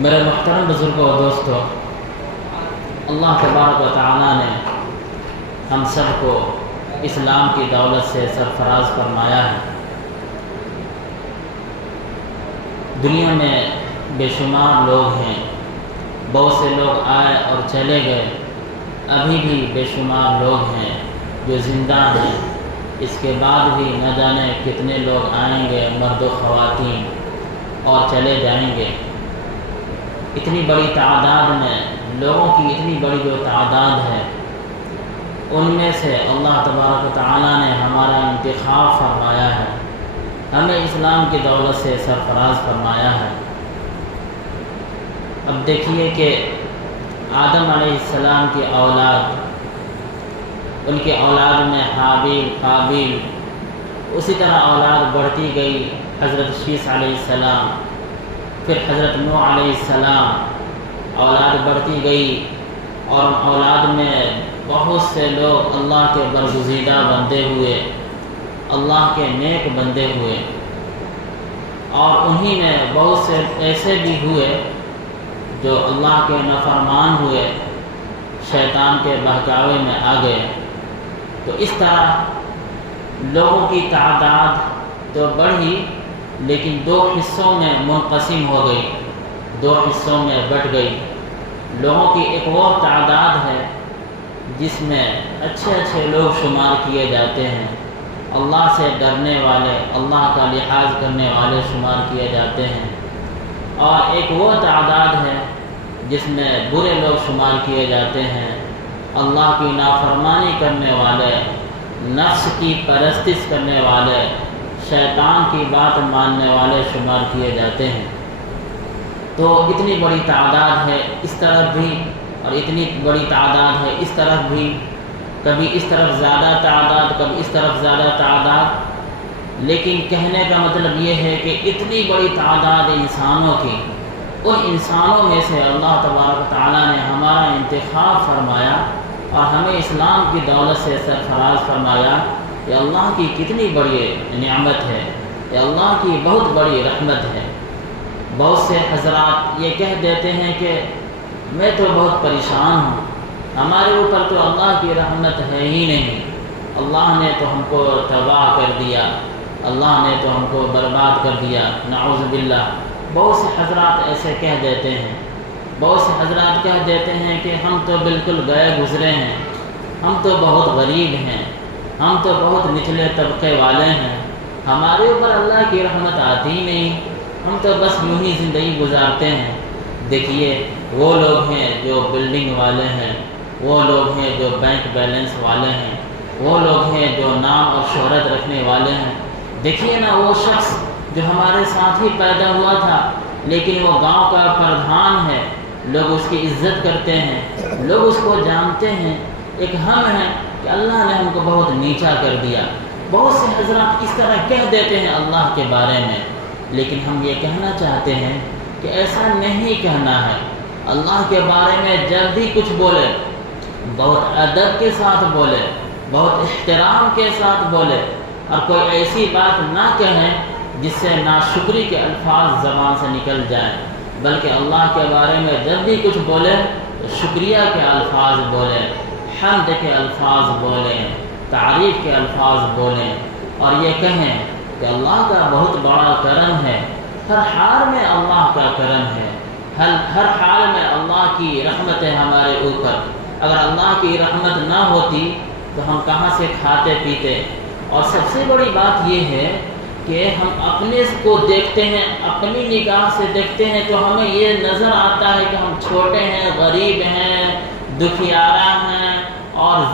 میرے محترم بزرگوں و دوستوں، اللہ تبارک و تعالیٰ نے ہم سب کو اسلام کی دولت سے سرفراز فرمایا ہے۔ دنیا میں بے شمار لوگ ہیں، بہت سے لوگ آئے اور چلے گئے، ابھی بھی بے شمار لوگ ہیں جو زندہ ہیں، اس کے بعد بھی نہ جانے کتنے لوگ آئیں گے، مرد و خواتین، اور چلے جائیں گے۔ اتنی بڑی تعداد میں لوگوں کی اتنی بڑی جو تعداد ہے، ان میں سے اللہ تبارک و تعالیٰ نے ہمارا انتخاب فرمایا ہے، ہمیں اسلام کی دولت سے سرفراز فرمایا ہے۔ اب دیکھیے کہ آدم علیہ السلام کی اولاد، ان کی اولاد میں حابیل، قابیل، اسی طرح اولاد بڑھتی گئی، حضرت شیث علیہ السلام، پھر حضرت نوح علیہ السلام، اولاد بڑھتی گئی، اور اولاد میں بہت سے لوگ اللہ کے برگزیدہ بندے ہوئے، اللہ کے نیک بندے ہوئے، اور انہی میں بہت سے ایسے بھی ہوئے جو اللہ کے نافرمان ہوئے، شیطان کے بہکاوے میں آ گئے۔ تو اس طرح لوگوں کی تعداد تو بڑھی، لیکن دو حصوں میں منقسم ہو گئی، دو حصوں میں بٹ گئی۔ لوگوں کی ایک وہ تعداد ہے جس میں اچھے اچھے لوگ شمار کیے جاتے ہیں، اللہ سے ڈرنے والے، اللہ کا لحاظ کرنے والے شمار کیے جاتے ہیں، اور ایک وہ تعداد ہے جس میں برے لوگ شمار کیے جاتے ہیں، اللہ کی نافرمانی کرنے والے، نفس کی پرستش کرنے والے، شیطان کی بات ماننے والے شمار کیے جاتے ہیں۔ تو اتنی بڑی تعداد ہے اس طرف بھی، اور اتنی بڑی تعداد ہے اس طرف بھی، کبھی اس طرف زیادہ تعداد، کبھی اس طرف زیادہ تعداد، لیکن کہنے کا مطلب یہ ہے کہ اتنی بڑی تعداد انسانوں کی، ان انسانوں میں سے اللہ تبارک و تعالیٰ نے ہمارا انتخاب فرمایا اور ہمیں اسلام کی دولت سے سرفراز فرمایا۔ یہ اللہ کی کتنی بڑی نعمت ہے، یہ اللہ کی بہت بڑی رحمت ہے۔ بہت سے حضرات یہ کہہ دیتے ہیں کہ میں تو بہت پریشان ہوں، ہمارے اوپر تو اللہ کی رحمت ہے ہی نہیں، اللہ نے تو ہم کو تباہ کر دیا، اللہ نے تو ہم کو برباد کر دیا، نعوذ باللہ۔ بہت سے حضرات ایسے کہہ دیتے ہیں، بہت سے حضرات کہہ دیتے ہیں کہ ہم تو بالکل گئے گزرے ہیں، ہم تو بہت غریب ہیں، ہم تو بہت نچلے طبقے والے ہیں، ہمارے اوپر اللہ کی رحمت آتی ہی نہیں، ہم تو بس یوں ہی زندگی گزارتے ہیں۔ دیکھیے وہ لوگ ہیں جو بلڈنگ والے ہیں، وہ لوگ ہیں جو بینک بیلنس والے ہیں، وہ لوگ ہیں جو نام اور شہرت رکھنے والے ہیں۔ دیکھیے نا وہ شخص جو ہمارے ساتھ ہی پیدا ہوا تھا، لیکن وہ گاؤں کا پردھان ہے، لوگ اس کی عزت کرتے ہیں، لوگ اس کو جانتے ہیں۔ ایک ہم ہیں کہ اللہ نے ہم کو بہت نیچا کر دیا۔ بہت سے حضرات اس طرح کہہ دیتے ہیں اللہ کے بارے میں، لیکن ہم یہ کہنا چاہتے ہیں کہ ایسا نہیں کہنا ہے۔ اللہ کے بارے میں جب بھی کچھ بولے، بہت ادب کے ساتھ بولے، بہت احترام کے ساتھ بولے، اور کوئی ایسی بات نہ کہیں جس سے ناشکری کے الفاظ زبان سے نکل جائیں، بلکہ اللہ کے بارے میں جب بھی کچھ بولے تو شکریہ کے الفاظ بولیں، حمد کے الفاظ بولیں، تعریف کے الفاظ بولیں، اور یہ کہیں کہ اللہ کا بہت بڑا کرم ہے، ہر حال میں اللہ کا کرم ہے، ہر حال میں اللہ کی رحمت ہے ہمارے اوپر۔ اگر اللہ کی رحمت نہ ہوتی تو ہم کہاں سے کھاتے پیتے؟ اور سب سے بڑی بات یہ ہے کہ ہم اپنے کو دیکھتے ہیں، اپنی نگاہ سے دیکھتے ہیں تو ہمیں یہ نظر آتا ہے کہ ہم چھوٹے ہیں، غریب ہیں، دکھیارا ہیں، اور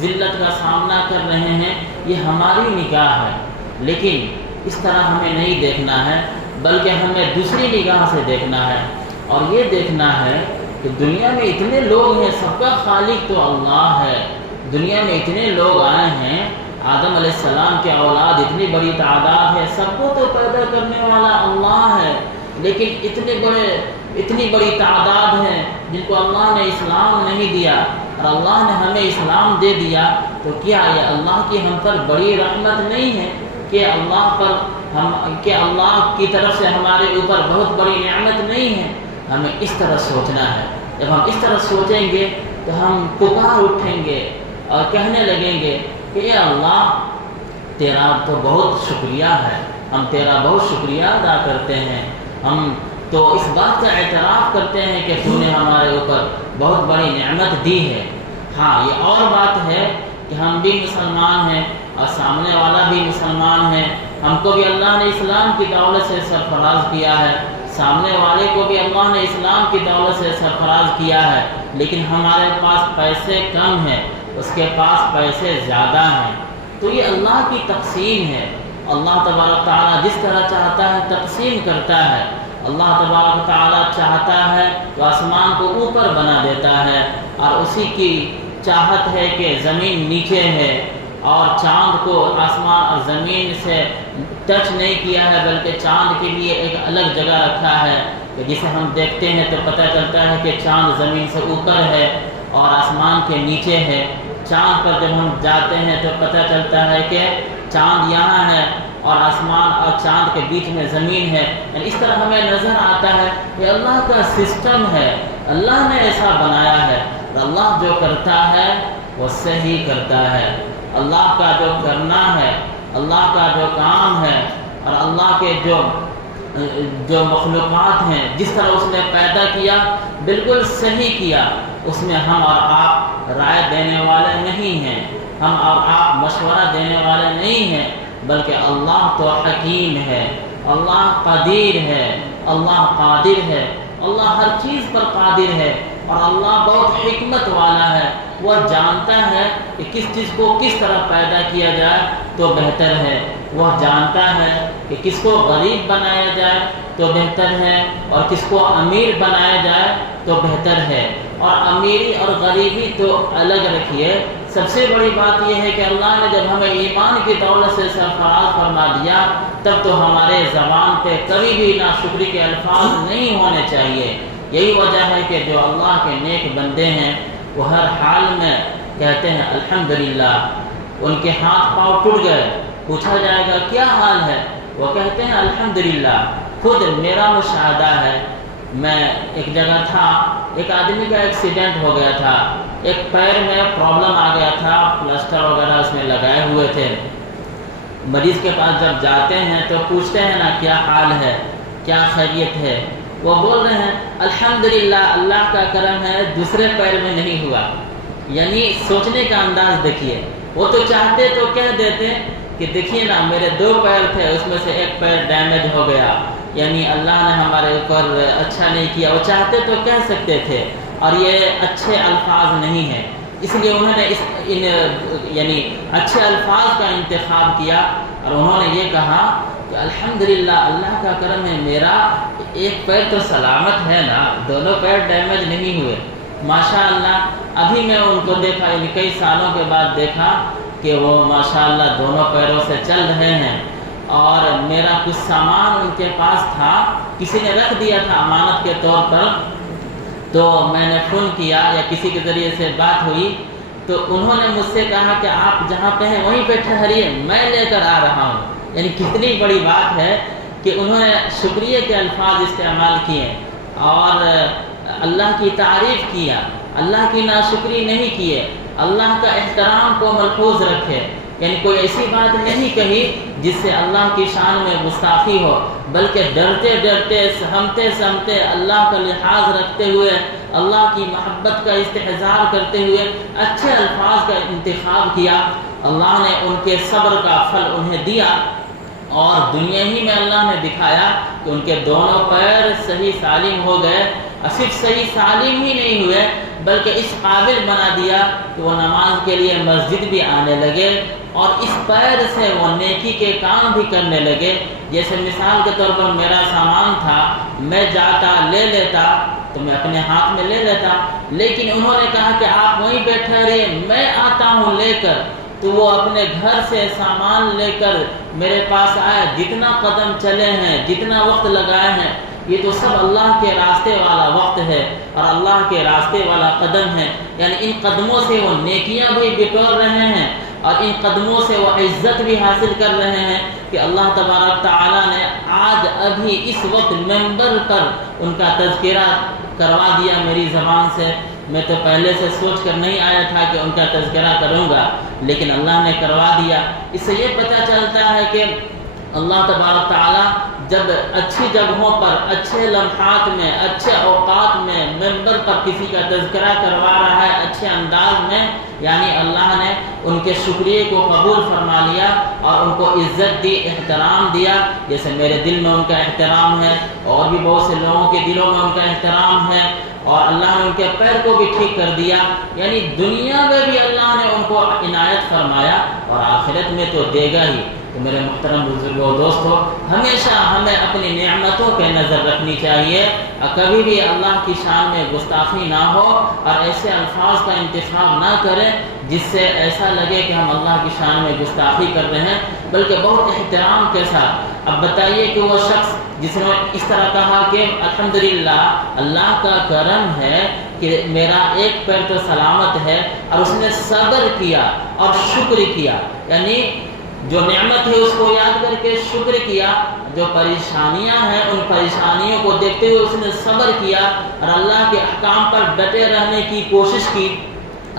ذلت کا سامنا کر رہے ہیں، یہ ہماری نگاہ ہے۔ لیکن اس طرح ہمیں نہیں دیکھنا ہے، بلکہ ہمیں دوسری نگاہ سے دیکھنا ہے، اور یہ دیکھنا ہے کہ دنیا میں اتنے لوگ ہیں، سب کا خالق تو اللہ ہے۔ دنیا میں اتنے لوگ آئے ہیں، آدم علیہ السلام کے اولاد اتنی بڑی تعداد ہے، سب کو تو پیدا کرنے والا اللہ ہے، لیکن اتنی بڑی تعداد ہے جن کو اللہ نے اسلام نہیں دیا، اور اللہ نے ہمیں اسلام دے دیا، تو کیا یہ اللہ کی ہم پر بڑی رحمت نہیں ہے کہ اللہ کی طرف سے ہمارے اوپر بہت بڑی نعمت نہیں ہے؟ ہمیں اس طرح سوچنا ہے۔ جب ہم اس طرح سوچیں گے تو ہم پکار اٹھیں گے اور کہنے لگیں گے کہ اے اللہ تیرا تو بہت شکریہ ہے، ہم تیرا بہت شکریہ ادا کرتے ہیں، ہم تو اس بات کا اعتراف کرتے ہیں کہ تو نے ہمارے اوپر بہت بڑی نعمت دی ہے۔ ہاں یہ اور بات ہے کہ ہم بھی مسلمان ہیں اور سامنے والا بھی مسلمان ہے، ہم کو بھی اللہ نے اسلام کی دولت سے سرفراز کیا ہے، سامنے والے کو بھی اللہ نے اسلام کی دولت سے سرفراز کیا ہے، لیکن ہمارے پاس پیسے کم ہیں، اس کے پاس پیسے زیادہ ہیں۔ تو یہ اللہ کی تقسیم ہے، اللہ تبارک تعالیٰ جس طرح چاہتا ہے تقسیم کرتا ہے۔ اللہ تبارک تعالیٰ چاہتا ہے تو آسمان کو اوپر بنا دیتا ہے، اور اسی کی چاہت ہے کہ زمین نیچے ہے، اور چاند کو آسمان اور زمین سے ٹچ نہیں کیا ہے، بلکہ چاند کے لیے ایک الگ جگہ رکھا ہے کہ جسے ہم دیکھتے ہیں تو پتہ چلتا ہے کہ چاند زمین سے اوپر ہے اور آسمان کے نیچے ہے۔ چاند پر جب ہم جاتے ہیں تو پتہ چلتا ہے کہ چاند یہاں ہے اور آسمان اور چاند کے بیچ میں زمین ہے۔ یعنی اس طرح ہمیں نظر آتا ہے کہ اللہ کا سسٹم ہے، اللہ نے ایسا بنایا ہے، اور اللہ جو کرتا ہے وہ صحیح کرتا ہے۔ اللہ کا جو کرنا ہے، اللہ کا جو کام ہے، اور اللہ کے جو مخلوقات ہیں جس طرح اس نے پیدا کیا بالکل صحیح کیا، اس میں ہم اور آپ رائے دینے والے نہیں ہیں، ہم اور آپ مشورہ دینے والے نہیں ہیں، بلکہ اللہ تو حکیم ہے، اللہ قدیر ہے، اللہ قادر ہے، اللہ ہر چیز پر قادر ہے، اور اللہ بہت حکمت والا ہے۔ وہ جانتا ہے کہ کس چیز کو کس طرح پیدا کیا جائے تو بہتر ہے، وہ جانتا ہے کہ کس کو غریب بنایا جائے تو بہتر ہے اور کس کو امیر بنایا جائے تو بہتر ہے۔ اور امیری اور غریبی تو الگ رکھیے، سب سے بڑی بات یہ ہے کہ اللہ نے جب ہمیں ایمان کی دولت سے سرفراز فرما دیا تب تو ہمارے زبان پہ کبھی بھی ناشکری کے الفاظ نہیں ہونے چاہیے۔ یہی وجہ ہے کہ جو اللہ کے نیک بندے ہیں وہ ہر حال میں کہتے ہیں الحمدللہ۔ ان کے ہاتھ پاؤں ٹوٹ گئے، پوچھا جائے گا کیا حال ہے، وہ کہتے ہیں الحمدللہ۔ خود میرا مشاہدہ ہے، میں ایک جگہ تھا، ایک آدمی کا ایکسیڈنٹ ہو گیا تھا، ایک پیر میں پرابلم آ گیا تھا، پلسٹر وغیرہ اس میں لگائے ہوئے تھے۔ مریض کے پاس جب جاتے ہیں تو پوچھتے ہیں نا کیا حال ہے، کیا خیریت ہے، وہ بول رہے ہیں الحمدللہ اللہ کا کرم ہے دوسرے پیر میں نہیں ہوا۔ یعنی سوچنے کا انداز دیکھیے، وہ تو چاہتے تو کہہ دیتے کہ دیکھیے نا میرے 2 پیر تھے اس میں سے ایک پیر ڈیمیج ہو گیا، یعنی اللہ نے ہمارے اوپر اچھا نہیں کیا، وہ چاہتے تو کہہ سکتے تھے، اور یہ اچھے الفاظ نہیں ہیں، اس لیے انہوں نے یعنی اچھے الفاظ کا انتخاب کیا، اور انہوں نے یہ کہا کہ الحمدللہ اللہ کا کرم ہے میرا ایک پیر تو سلامت ہے نا، دونوں پیر ڈیمیج نہیں ہوئے۔ ماشاءاللہ ابھی میں ان کو دیکھا، یعنی کئی سالوں کے بعد دیکھا کہ وہ ماشاءاللہ دونوں پیروں سے چل رہے ہیں، اور میرا کچھ سامان ان کے پاس تھا، کسی نے رکھ دیا تھا امانت کے طور پر، تو میں نے فون کیا یا کسی کے ذریعے سے بات ہوئی تو انہوں نے مجھ سے کہا کہ آپ جہاں پہ ہیں وہیں پہ ٹھہریے، میں لے کر آ رہا ہوں۔ یعنی کتنی بڑی بات ہے کہ انہوں نے شکریہ کے الفاظ استعمال کیے اور اللہ کی تعریف کیا، اللہ کی ناشکری نہیں کیے، اللہ کا احترام کو ملحوظ رکھے، یعنی کوئی ایسی بات نہیں کہی جس سے اللہ کی شان میں گستاخی ہو، بلکہ ڈرتے ڈرتے سہمتے سہمتے اللہ کا لحاظ رکھتے ہوئے، اللہ کی محبت کا استحضار کرتے ہوئے اچھے الفاظ کا انتخاب کیا۔ اللہ نے ان کے صبر کا پھل انہیں دیا، اور دنیا ہی میں اللہ نے دکھایا کہ ان کے دونوں پیر صحیح سالم ہو گئے، اور صرف صحیح سالم ہی نہیں ہوئے بلکہ اس قابل بنا دیا کہ وہ نماز کے لیے مسجد بھی آنے لگے، اور اس پیر سے وہ نیکی کے کام بھی کرنے لگے۔ جیسے مثال کے طور پر میرا سامان تھا، میں جاتا لے لیتا تو میں اپنے ہاتھ میں لے لیتا، لیکن انہوں نے کہا کہ آپ وہیں پہ ٹھہرے، میں آتا ہوں لے کر، تو وہ اپنے گھر سے سامان لے کر میرے پاس آئے، جتنا قدم چلے ہیں، جتنا وقت لگائے ہیں، یہ تو سب اللہ کے راستے والا وقت ہے اور اللہ کے راستے والا قدم ہے، یعنی ان قدموں سے وہ نیکیاں بھی بٹور رہے ہیں اور ان قدموں سے وہ عزت بھی حاصل کر رہے ہیں کہ اللہ تبارک تعالیٰ نے آج ابھی اس وقت ممبر پر ان کا تذکرہ کروا دیا میری زبان سے۔ میں تو پہلے سے سوچ کر نہیں آیا تھا کہ ان کا تذکرہ کروں گا، لیکن اللہ نے کروا دیا۔ اس سے یہ پتہ چلتا ہے کہ اللہ تبارک تعالیٰ جب اچھی جگہوں پر، اچھے لمحات میں، اچھے اوقات میں ممبر پر کسی کا تذکرہ کروا رہا ہے اچھے انداز میں، یعنی اللہ نے ان کے شکریہ کو قبول فرما لیا اور ان کو عزت دی، احترام دیا۔ جیسے میرے دل میں ان کا احترام ہے، اور بھی بہت سے لوگوں کے دلوں میں ان کا احترام ہے، اور اللہ نے ان کے پیر کو بھی ٹھیک کر دیا۔ یعنی دنیا میں بھی اللہ نے ان کو عنایت فرمایا، اور آخرت میں تو دے گا ہی۔ تو میرے محترم بزرگوں دوستو، ہمیشہ ہمیں اپنی نعمتوں پہ نظر رکھنی چاہیے، اور کبھی بھی اللہ کی شان میں گستاخی نہ ہو، اور ایسے الفاظ کا انتخاب نہ کریں جس سے ایسا لگے کہ ہم اللہ کی شان میں گستاخی کر رہے ہیں، بلکہ بہت احترام کے ساتھ۔ اب بتائیے کہ وہ شخص جس نے اس طرح کہا کہ الحمدللہ اللہ کا کرم ہے کہ میرا ایک پیر تو سلامت ہے، اور اس نے صبر کیا اور شکر کیا، یعنی جو نعمت ہے اس کو یاد کر کے شکر کیا، جو پریشانیاں ہیں ان پریشانیوں کو دیکھتے ہوئے اس نے صبر کیا اور اللہ کے احکام پر ڈٹے رہنے کی کوشش کی،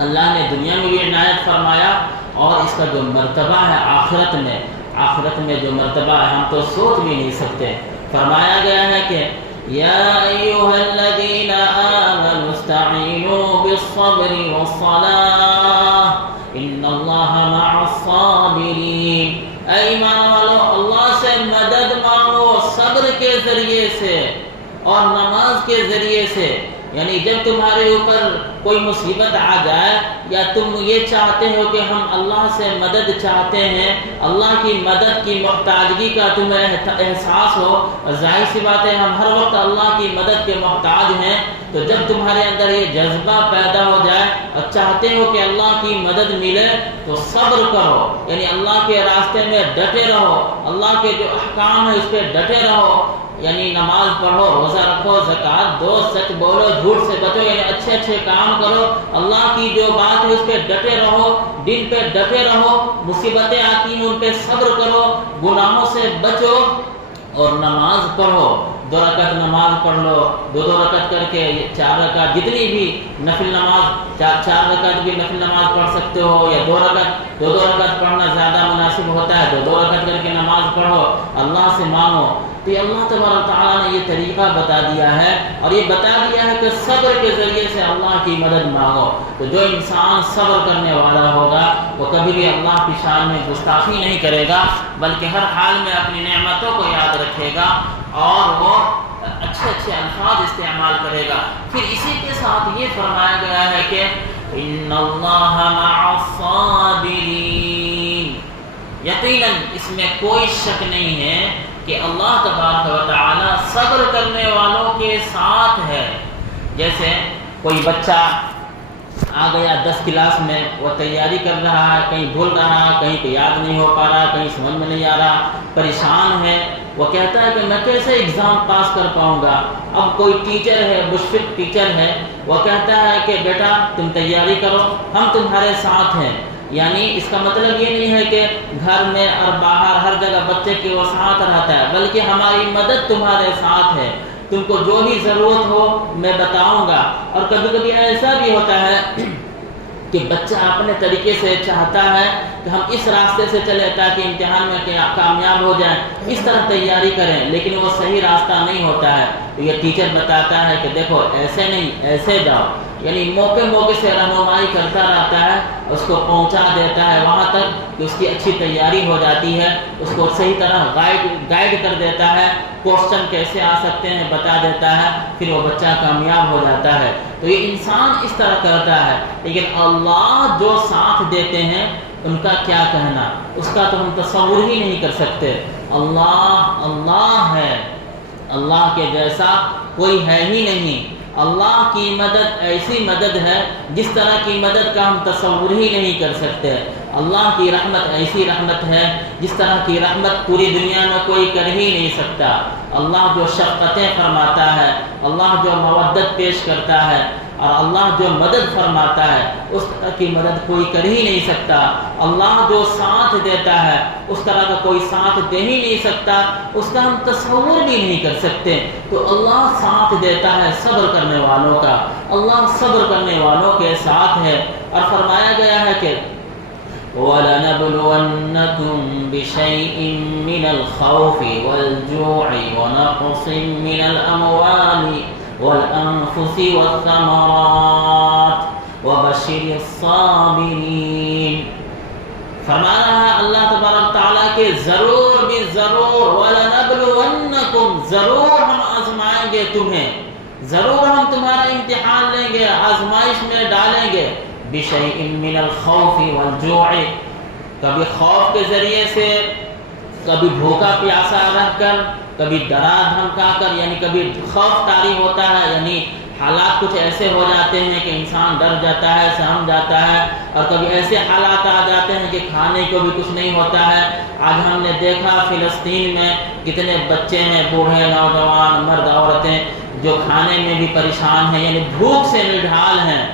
اللہ نے دنیا میں بھی عنایت فرمایا، اور اس کا جو مرتبہ ہے آخرت میں جو مرتبہ ہے ہم تو سوچ بھی نہیں سکتے۔ فرمایا گیا ہے کہ یا ایھا الذین آمنوا استعینوا بالصبر والصلاۃ ان اللہ مع الصابرین۔ اے ایمان والو، اللہ سے مدد مانگو صبر کے ذریعے سے اور نماز کے ذریعے سے۔ یعنی جب تمہارے اوپر کوئی مصیبت آ جائے، یا تم یہ چاہتے ہو کہ ہم اللہ سے مدد چاہتے ہیں، اللہ کی مدد کی محتاجگی کا تمہیں احساس ہو، اور ظاہر سی بات ہے ہم ہر وقت اللہ کی مدد کے محتاج ہیں، تو جب تمہارے اندر یہ جذبہ پیدا ہو جائے اور چاہتے ہو کہ اللہ کی مدد ملے، تو صبر کرو، یعنی اللہ کے راستے میں ڈٹے رہو، اللہ کے جو احکام ہیں اس پہ ڈٹے رہو، یعنی نماز پڑھو، روزہ رکھو، زکوٰۃ دو، سچ بولو، جھوٹ سے بچو، یعنی اچھے کام کرو، اللہ کی جو بات ہے اس پہ ڈٹے رہو، دین پہ ڈٹے رہو، مصیبتیں آتی ہیں ان پہ صبر کرو، گناہوں سے بچو، اور نماز پڑھو۔ 2 رکعت نماز پڑھ لو، 2 رکعت کر کے 4 رکعت، جتنی بھی نفل نماز، 4 رکعت بھی نفل نماز پڑھ سکتے ہو، یا 2 رکعت پڑھنا زیادہ مناسب ہوتا ہے، 2 رکعت کر کے نماز پڑھو، اللہ سے مانگو۔ تو یہ اللہ تبارک تعالیٰ نے یہ طریقہ بتا دیا ہے، اور یہ بتا دیا ہے کہ صبر کے ذریعے سے اللہ کی مدد مانگو۔ تو جو انسان صبر کرنے والا ہوگا وہ کبھی بھی اللہ کی شان میں گستاخی نہیں کرے گا، بلکہ ہر حال میں اپنی نعمتوں کو یاد رکھے گا، اور وہ اچھے الفاظ استعمال کرے گا۔ پھر اسی کے ساتھ یہ فرمایا گیا ہے کہ ان اللہ مع الصابرین، یقیناً اس میں کوئی شک نہیں ہے کہ اللہ تبارک و تعالی صبر کرنے والوں کے ساتھ ہے۔ جیسے کوئی بچہ آ گیا 10 کلاس میں، وہ تیاری کر رہا ہے، کہیں بھول رہا ہے، کہیں پہ یاد نہیں ہو پا رہا، کہیں سمجھ میں نہیں آ رہا، پریشان ہے، وہ کہتا ہے کہ میں کیسے ایگزام پاس کر پاؤں گا۔ اب کوئی ٹیچر ہے، مشفق ٹیچر ہے، وہ کہتا ہے کہ بیٹا تم تیاری کرو، ہم تمہارے ساتھ ہیں۔ یعنی اس کا مطلب یہ نہیں ہے کہ گھر میں اور باہر ہر جگہ بچے کے وہ ساتھ رہتا ہے، بلکہ ہماری مدد تمہارے ساتھ ہے، تم کو جو بھی ضرورت ہو میں بتاؤں گا۔ اور کبھی کبھی ایسا بھی ہوتا ہے کہ بچہ اپنے طریقے سے چاہتا ہے کہ ہم اس راستے سے چلیں تاکہ امتحان میں کامیاب ہو جائیں، اس طرح تیاری کریں، لیکن وہ صحیح راستہ نہیں ہوتا ہے، تو یہ ٹیچر بتاتا ہے کہ دیکھو ایسے نہیں، ایسے جاؤ، یعنی موقع سے رہنمائی کرتا رہتا ہے، اس کو پہنچا دیتا ہے وہاں تک کہ اس کی اچھی تیاری ہو جاتی ہے، اس کو صحیح طرح گائیڈ کر دیتا ہے، کوشچن کیسے آ سکتے ہیں بتا دیتا ہے، پھر وہ بچہ کامیاب ہو جاتا ہے۔ تو یہ انسان اس طرح کرتا ہے، لیکن اللہ جو ساتھ دیتے ہیں ان کا کیا کہنا، اس کا تو ہم تصور ہی نہیں کر سکتے۔ اللہ ہے، اللہ کے جیسا کوئی ہے ہی نہیں۔ اللہ کی مدد ایسی مدد ہے جس طرح کی مدد کا ہم تصور ہی نہیں کر سکتے۔ اللہ کی رحمت ایسی رحمت ہے جس طرح کی رحمت پوری دنیا میں کوئی کر ہی نہیں سکتا۔ اللہ جو شفقتیں فرماتا ہے، اللہ جو مودت پیش کرتا ہے، اور اللہ جو مدد فرماتا ہے اس طرح کی مدد کوئی کر ہی نہیں سکتا. اللہ جو ساتھ دیتا ہے اس طرح کا کوئی ساتھ دے ہی نہیں سکتا, اس کا ہم تصور بھی نہیں کر سکتے. تو اللہ ساتھ دیتا ہے صبر کرنے والوں کا, اللہ صبر کرنے والوں کے ساتھ ہے. اور فرمایا گیا ہے کہ وَلَنَبْلُوَنَّكُمْ بِشَيْءٍ مِّنَ الْخَوْفِ وَالْجُوعِ وَنَقْصٍ مِّنَ الْأَمْوَالِ وَالْأَنفُسِ وَالثَّمَرَاتِ وَبَشِّرِ الصَّابِرِينَ. فرما رہا ہے اللہ تبارک تعالیٰ کہ ضرور بھی ضرور وَلَنَبْلُوَنَّكُمْ ضرور ہم آزمائیں گے تمہیں, ضرور ہم تمہارا امتحان لیں گے, آزمائش میں ڈالیں گے. بِشَيْءٍ مِّنَ الْخَوْفِ وَالْجُوعِ, کبھی خوف کے ذریعے سے, کبھی بھوکا پیاسا رہ کر, کبھی ڈرا دھمکا کر, یعنی کبھی خوف طاری ہوتا ہے, یعنی حالات کچھ ایسے ہو جاتے ہیں کہ انسان ڈر جاتا ہے, سہم جاتا ہے, اور کبھی ایسے حالات آ جاتے ہیں کہ کھانے کو بھی کچھ نہیں ہوتا ہے. آج ہم نے دیکھا فلسطین میں کتنے بچے ہیں, بوڑھے, نوجوان, مرد, عورتیں جو کھانے میں بھی پریشان ہیں, یعنی بھوک سے نڈھال ہیں.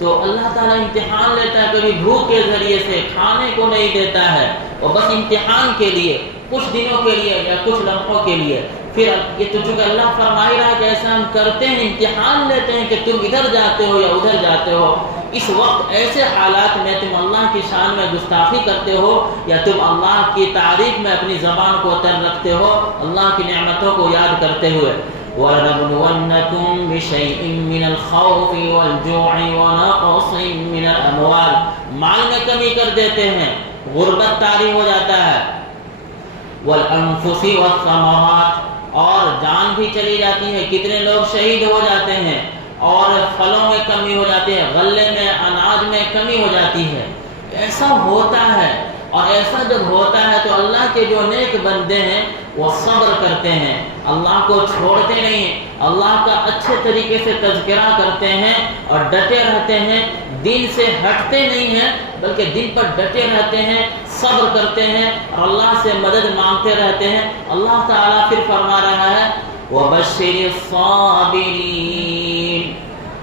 تو اللہ تعالیٰ امتحان لیتا ہے, کبھی بھوک کے ذریعے سے کھانے کو نہیں دیتا ہے, اور بس امتحان کے لیے, کچھ دنوں کے لیے یا کچھ لمحوں کے لیے. پھر یہ تو چونکہ اللہ فرما ہی رہا ہے کہ ایسا ہم کرتے ہیں, امتحان لیتے ہیں کہ تم ادھر جاتے ہو یا ادھر جاتے ہو. اس وقت ایسے حالات میں تم اللہ کی شان میں گستاخی کرتے ہو یا تم اللہ کی تعریف میں اپنی زبان کو تر رکھتے ہو, اللہ کی نعمتوں کو یاد کرتے ہوئے. وَلَنَبْلُوَنَّكُمْ بِشَيْءٍ مِّنَ الْخَوْفِ وَالْجُوعِ وَنَقْصٍ مِّنَ الْأَمْوَالِ, مال میں کمی کر دیتے ہیں, غربت طاری ہو جاتا ہے. وَالْأَنفُسِ وَالثَّمَرَاتِ, اور جان بھی چلی جاتی ہے, کتنے لوگ شہید ہو جاتے ہیں. اور پھلوں میں کمی ہو جاتی ہے, غلے میں, اناج میں کمی ہو جاتی ہے. ایسا ہوتا ہے, اور ایسا جب ہوتا ہے تو اللہ کے جو نیک بندے ہیں وہ صبر کرتے ہیں, اللہ کو چھوڑتے نہیں ہیں, اللہ کا اچھے طریقے سے تذکرہ کرتے ہیں اور ڈٹے رہتے ہیں, دین سے ہٹتے نہیں ہیں بلکہ دین پر ڈٹے رہتے ہیں, صبر کرتے ہیں اور اللہ سے مدد مانگتے رہتے ہیں. اللہ تعالیٰ پھر فرما رہا ہے وَبَشِّرِ الصَّابِرِينَ,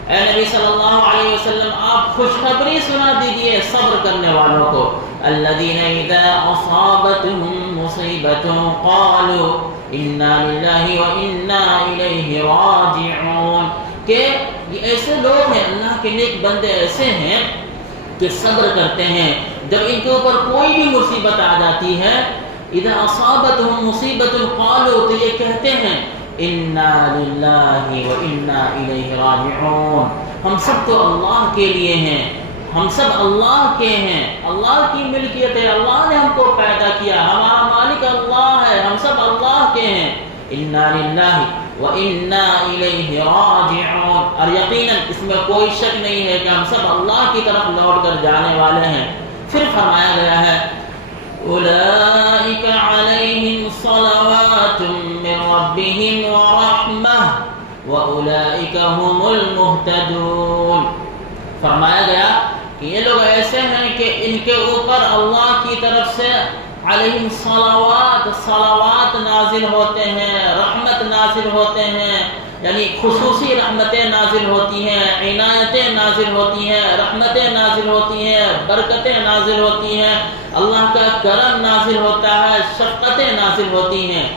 اے نبی صلی اللہ علیہ وسلم آپ خوشخبری سنا دیجئے صبر کرنے والوں کو. الذین اذا اصابتهم مصیبۃ قالوا انا للہ وانا الیہ راجعون, کہ یہ ایسے لوگ ہیں, اللہ کے نیک بندے ایسے ہیں کہ صبر کرتے ہیں. جب ان کے اوپر کوئی بھی مصیبت آ جاتی ہے, اذا اصابتهم مصیبۃ قالوا, تو یہ کہتے ہیں انا للہ وانا الیہ راجعون, ہم سب تو اللہ کے لیے ہیں, ہم سب اللہ کے ہیں, اللہ کی ملکیت ہے, اللہ نے ہم کو پیدا کیا, ہمارا مالک اللہ ہے, ہم سب اللہ کے ہیں. انا للہ وانا الیہ راجعون, اور یقیناً اس میں کوئی شک نہیں ہے کہ ہم سب اللہ کی طرف لوٹ کر جانے والے ہیں. پھر فرمایا گیا ہے اولئک علیہم صلوات من ربہم ورحمہ واولئک هم المہتدون. فرمایا گیا کہ یہ لوگ ایسے ہیں کہ ان کے اوپر اللہ کی طرف سے علیہم صلوات نازل ہوتے ہیں, رحمت نازل ہوتے ہیں, یعنی خصوصی رحمتیں نازل ہوتی ہیں, عنایتیں نازل ہوتی ہیں, رحمتیں نازل ہوتی ہیں, برکتیں نازل ہوتی ہیں, اللہ کا کرم نازل ہوتا ہے, شفقتیں نازل ہوتی ہیں.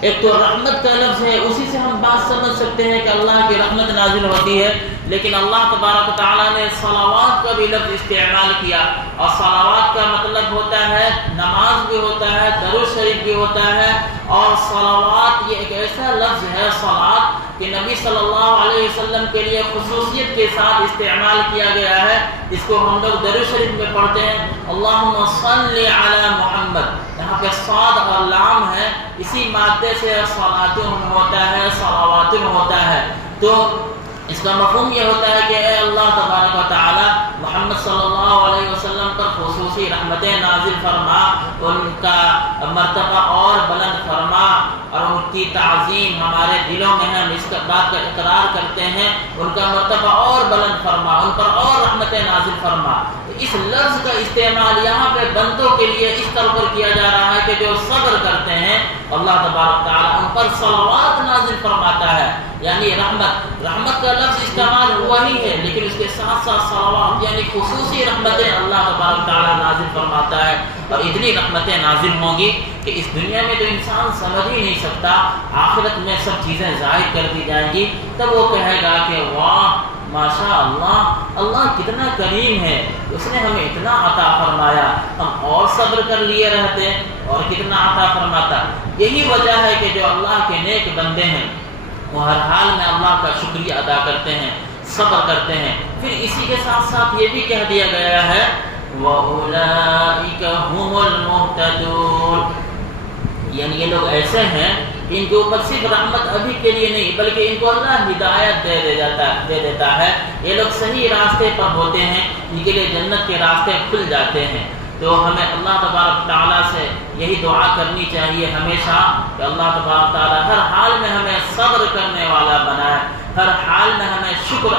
ایک تو رحمت کا لفظ ہے, اسی سے ہم بات سمجھ سکتے ہیں کہ اللہ کی رحمت نازل ہوتی ہے, لیکن اللہ تبارک و تعالیٰ نے صلوات کا بھی لفظ استعمال کیا, اور صلوات کا مطلب ہوتا ہے نماز بھی ہوتا ہے, درود شریف بھی ہوتا ہے. اور صلوات یہ ایک ایسا لفظ ہے صلوات کہ نبی صلی اللہ علیہ وسلم کے لیے خصوصیت کے ساتھ استعمال کیا گیا ہے, جس کو ہم لوگ درود شریف میں پڑھتے ہیں اللہم صلی علی محمد. یہاں پہ صاد اور لام ہے, اسی مادے سے صلاتن ہوتا ہے, صلواتن ہوتا ہے. تو اس کا مفہوم یہ ہوتا ہے کہ اے اللہ تبارک و تعالی محمد صلی اللہ علیہ وسلم پر خصوصی رحمتیں نازل فرما, ان کا مرتبہ اور بلند فرما, اور ان کی تعظیم ہمارے دلوں میں ہے، ہم اس بات کا اقرار کرتے ہیں، ان کا مرتبہ اور بلند فرما، ان پر اور رحمتیں نازل فرما۔ اس لفظ کا استعمال یہاں پہ بندوں کے لیے اس طرح پر کیا جا رہا ہے کہ جو صبر کرتے ہیں اللہ تبارک تعالیٰ ان پر صلوات نازل فرماتا ہے، یعنی رحمت کا لفظ استعمال ہوا ہی ہے، لیکن اس کے ساتھ ساتھ صلوات یعنی خصوصی رحمتیں اللہ تبارک تعالیٰ نازل فرماتا ہے، اور اتنی رحمتیں نازل ہوں گی کہ اس دنیا میں تو انسان سمجھ ہی نہیں سکتا، آخرت میں سب چیزیں ظاہر کر دی جائیں گی، تب وہ کہے گا کہ واہ ماشاء اللہ، اللہ کتنا کریم ہے، اس نے ہمیں اتنا عطا فرمایا، ہم اور صبر کر لیے رہتے اور کتنا عطا فرماتا۔ یہی وجہ ہے کہ جو اللہ کے نیک بندے ہیں وہ ہر حال میں اللہ کا شکریہ ادا کرتے ہیں، صبر کرتے ہیں۔ پھر اسی کے ساتھ ساتھ یہ بھی کہہ دیا گیا ہے وَأُولَئِكَ هُمُ الْمُهْتَدُونَ، یعنی یہ لوگ ایسے ہیں کہ ان کے اوپر صرف رحمت ابھی کے لیے نہیں بلکہ ان کو اللہ ہدایت دے دیتا ہے، یہ لوگ صحیح راستے پر ہوتے ہیں، ان کے لیے جنت کے راستے کھل جاتے ہیں۔ تو ہمیں اللہ تبارک تعالیٰ سے یہی دعا کرنی چاہیے ہمیشہ کہ اللہ تبارک تعالیٰ ہر حال میں ہمیں صبر کرنے والا بنائے، ہر حال میں ہمیں شکر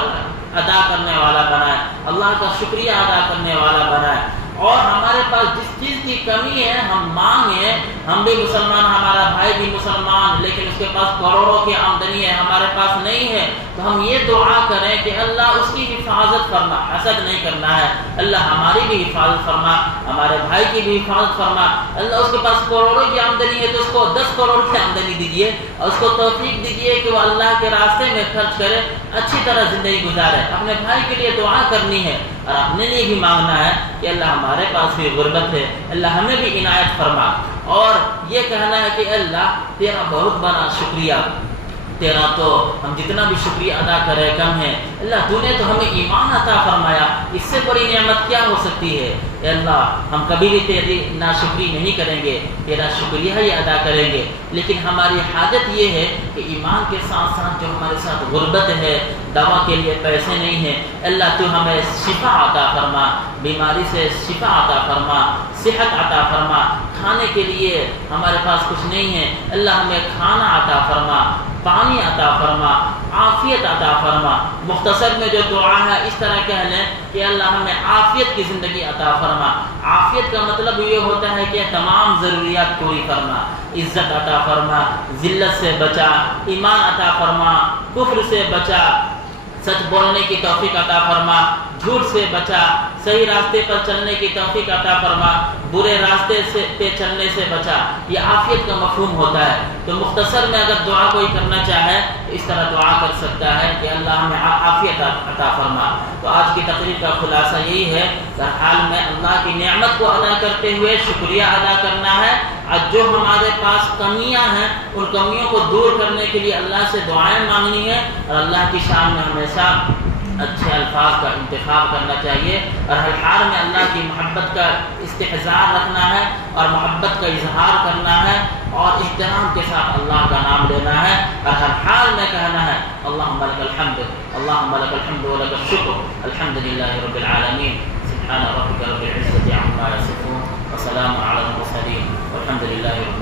ادا کرنے والا بنائے، اللہ کا شکریہ ادا کرنے والا بنائے، اور ہمارے پاس جس چیز کی کمی ہے ہم مانگیں، ہم بھی مسلمان، ہمارا بھائی بھی مسلمان، لیکن اس کے پاس کروڑوں کی آمدنی ہے، ہمارے پاس نہیں ہے، تو ہم یہ دعا کریں کہ اللہ اس کی حفاظت فرما، حسد نہیں کرنا ہے، اللہ ہماری بھی حفاظت فرما، ہمارے بھائی کی بھی حفاظت فرما، اللہ اس کے پاس کروڑوں کی آمدنی ہے تو اس کو 10 کروڑ کی آمدنی دیجیے اور اس کو توفیق دیجیے کہ وہ اللہ کے راستے میں خرچ کرے، اچھی طرح زندگی گزارے۔ اپنے بھائی کے لیے دعا کرنی ہے اور اپنے لیے بھی مانگنا ہے کہ اللہ ہمارے پاس بھی غربت ہے، اللہ ہمیں بھی عنایت فرما، اور یہ کہنا ہے کہ اللہ تیرا بہت بڑا شکریہ، تیرا تو ہم جتنا بھی شکریہ ادا کرے کم ہے، اللہ تو نے تو ہمیں ایمان عطا فرمایا، اس سے بڑی نعمت کیا ہو سکتی ہے؟ اے اللہ ہم کبھی بھی تیری ناشکری نہیں کریں گے، تیرا شکریہ ہی ادا کریں گے، لیکن ہماری حاجت یہ ہے کہ ایمان کے ساتھ ساتھ جو ہمارے ساتھ غربت ہے، دوا کے لیے پیسے نہیں ہیں، اللہ تو ہمیں شفا عطا فرما، بیماری سے شفا عطا فرما، صحت عطا فرما، کھانے کے لیے ہمارے پاس کچھ نہیں ہے، اللہ ہمیں کھانا عطا فرما، پانی عطا فرما، عافیت عطا فرما۔ مختصر میں جو دعا ہے اس طرح کہہ لیں کہ اللہ ہمیں عافیت کی زندگی عطا فرما۔ عافیت کا مطلب یہ ہوتا ہے کہ تمام ضروریات پوری فرما، عزت عطا فرما، ذلت سے بچا، ایمان عطا فرما، کفر سے بچا، سچ بولنے کی توفیق عطا فرما، جھوٹ سے بچا، صحیح راستے پر چلنے کی توفیق عطا فرما، برے راستے پہ چلنے سے بچا۔ یہ عافیت کا مفہوم ہوتا ہے۔ تو مختصر میں اگر دعا کوئی کرنا چاہے تو اس طرح دعا کر سکتا ہے کہ اللہ ہمیں عافیت عطا فرما۔ تو آج کی تقریر کا خلاصہ یہی ہے کہ حال میں اللہ کی نعمت کو ادا کرتے ہوئے شکریہ ادا کرنا ہے، اور جو ہمارے پاس کمیاں ہیں ان کمیوں کو دور کرنے کے لیے اللہ سے دعائیں مانگنی ہے، اور اللہ کی شان میں ہمیشہ اچھے الفاظ کا انتخاب کرنا چاہیے، اور ہر حال میں اللہ کی محبت کا استحضار رکھنا ہے اور محبت کا اظہار کرنا ہے، اور احترام کے ساتھ اللہ کا نام لینا ہے، اور ہر حال میں کہنا ہے اللہم لک الحمد، اللہم لک الحمد ولک الشکر، الحمد للہ رب العالمین، سبحان ربک رب العزة عما یصفون، وسلام علی المرسلین، والحمد للہ رب